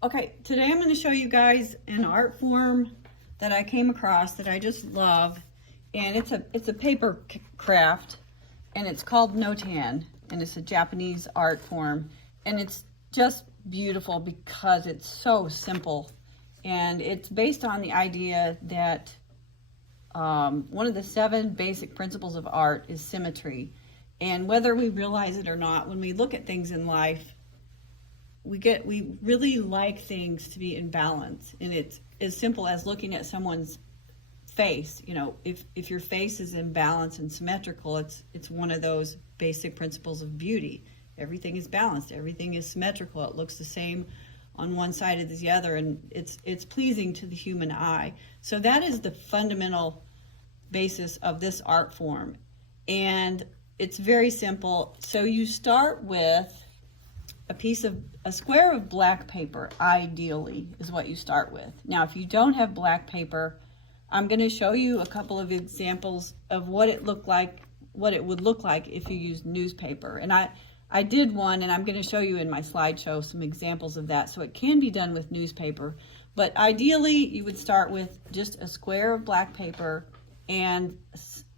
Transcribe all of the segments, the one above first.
Okay, today I'm going to show you guys an art form that I came across that I just love, and it's a paper craft, and it's called Notan, and it's a Japanese art form, and it's just beautiful because it's so simple, and it's based on the idea that one of the 7 basic principles of art is symmetry, and whether we realize it or not, when we look at things in life, we really like things to be in balance, and it's as simple as looking at someone's face. You know, if your face is in balance and symmetrical, it's one of those basic principles of beauty. Everything is balanced, everything is symmetrical, it looks the same on one side as the other, and it's pleasing to the human eye. So that is the fundamental basis of this art form, and it's very simple. So you start with a square of black paper, ideally, is what you start with. Now, if you don't have black paper, I'm going to show you a couple of examples of what it would look like if you used newspaper. And I did one, and I'm going to show you in my slideshow some examples of that. So it can be done with newspaper, but ideally you would start with just a square of black paper and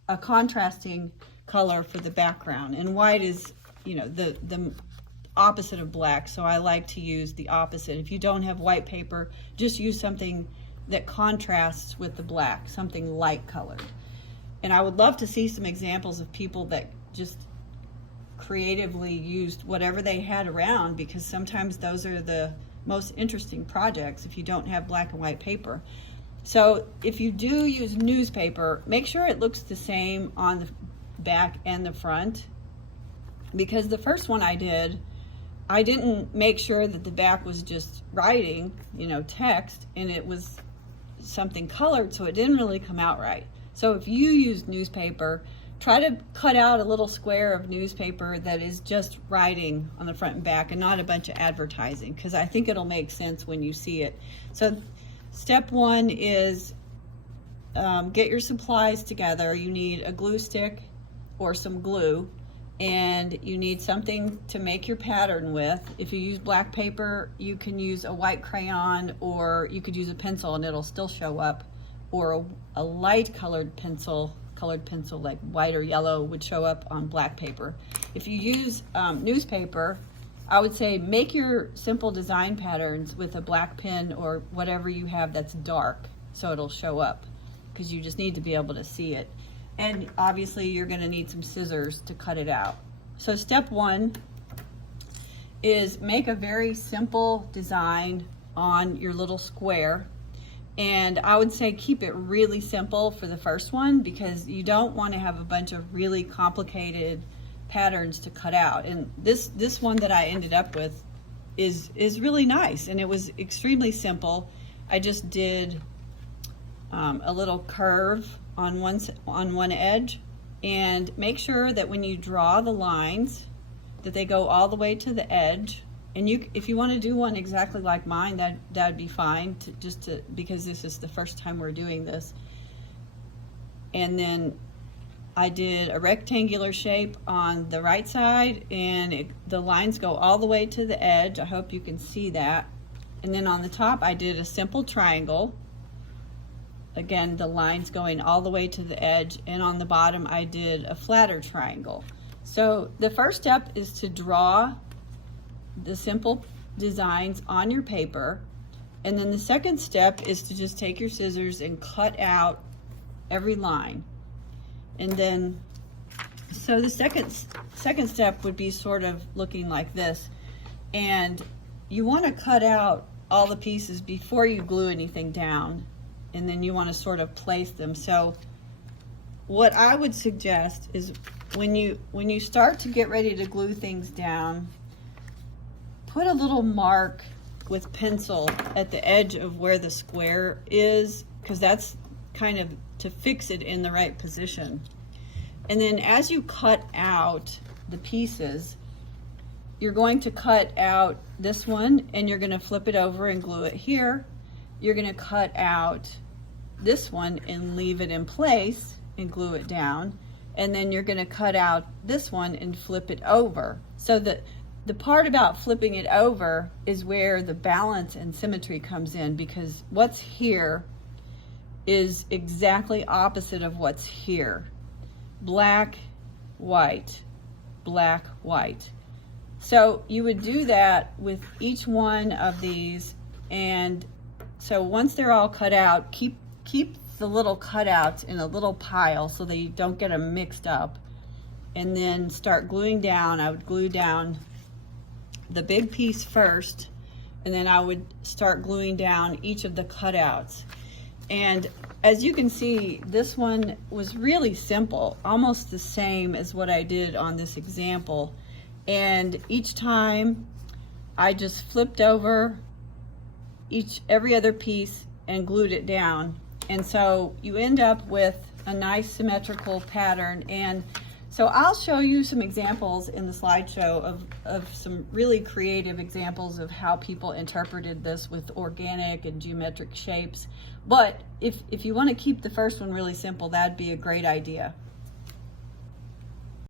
a contrasting color for the background. And white is, you know, the opposite of black, so I like to use the opposite. If you don't have white paper, just use something that contrasts with the black, something light colored. And I would love to see some examples of people that just creatively used whatever they had around, because sometimes those are the most interesting projects if you don't have black and white paper. So if you do use newspaper, make sure it looks the same on the back and the front, because the first one I didn't make sure that the back was just writing, you know, text, and it was something colored, so it didn't really come out right. So if you use newspaper, try to cut out a little square of newspaper that is just writing on the front and back and not a bunch of advertising, because I think it'll make sense when you see it. So step 1 is get your supplies together. You need a glue stick or some glue, and you need something to make your pattern with. If you use black paper, you can use a white crayon, or you could use a pencil and it'll still show up, or a light colored pencil like white or yellow would show up on black paper. If you use newspaper, I would say make your simple design patterns with a black pen or whatever you have that's dark, so it'll show up, because you just need to be able to see it. And obviously you're going to need some scissors to cut it out. So step 1 is make a very simple design on your little square. And I would say keep it really simple for the first one, because you don't want to have a bunch of really complicated patterns to cut out. And this one that I ended up with is really nice, and it was extremely simple. I just did a little curve on one edge, and make sure that when you draw the lines that they go all the way to the edge. And if you want to do one exactly like mine, that'd be fine, because this is the first time we're doing this. And then I did a rectangular shape on the right side, and the lines go all the way to the edge. I hope you can see that. And then on the top I did a simple triangle. Again, the lines going all the way to the edge, and on the bottom I did a flatter triangle. So the first step is to draw the simple designs on your paper, and then the second step is to just take your scissors and cut out every line. And then, so the second step would be sort of looking like this, and you want to cut out all the pieces before you glue anything down, and then you want to sort of place them. So what I would suggest is when you start to get ready to glue things down, put a little mark with pencil at the edge of where the square is, because that's kind of to fix it in the right position. And then as you cut out the pieces, you're going to cut out this one, and you're going to flip it over and glue it here. You're going to cut out this one and leave it in place and glue it down, and then you're going to cut out this one and flip it over, so that the part about flipping it over is where the balance and symmetry comes in, because what's here is exactly opposite of what's here. Black, white, black, white. So you would do that with each one of these, and so once they're all cut out, keep the little cutouts in a little pile so that you don't get them mixed up, and then start gluing down. I would glue down the big piece first, and then I would start gluing down each of the cutouts. And as you can see, this one was really simple, almost the same as what I did on this example. And each time I just flipped over every other piece and glued it down. And so you end up with a nice symmetrical pattern. And so I'll show you some examples in the slideshow of some really creative examples of how people interpreted this with organic and geometric shapes. But if you want to keep the first one really simple, that'd be a great idea.